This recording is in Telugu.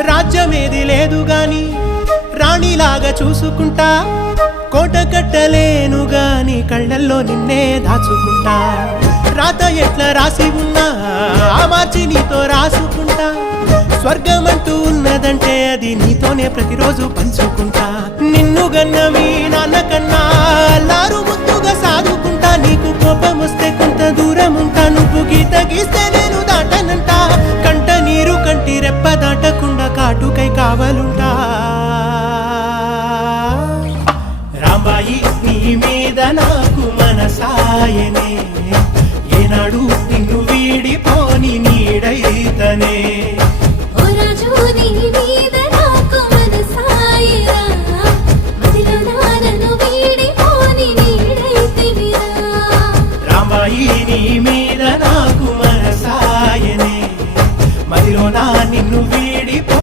రాజ్యమేది లేదు గాని రాణిలాగా చూసుకుంటా, కోట కట్టలేను గాని కళ్ళల్లో నిన్నే దాచుకుంటా. రాత ఎట్లా రాసి ఉన్నా ఆ మార్చి నీతో రాసుకుంటా. స్వర్గమంటూ ఉన్నదంటే అది నీతోనే ప్రతిరోజు పంచుకుంటా. నిన్ను గన్న మీ నాన్న కన్నా అల్లారు ముద్దుగా సాదుకుంటా. నీకు కోపం వస్తే కొంత దూరం ఉంటా, నువ్వు గీత గీస్తే నేను దాటనంటా. కంట నీరు కంటి రెప్ప దాటకుండా కాటుకై కావలుంటా. రాంబాయి నీ మీద నాకు మనసాయనే.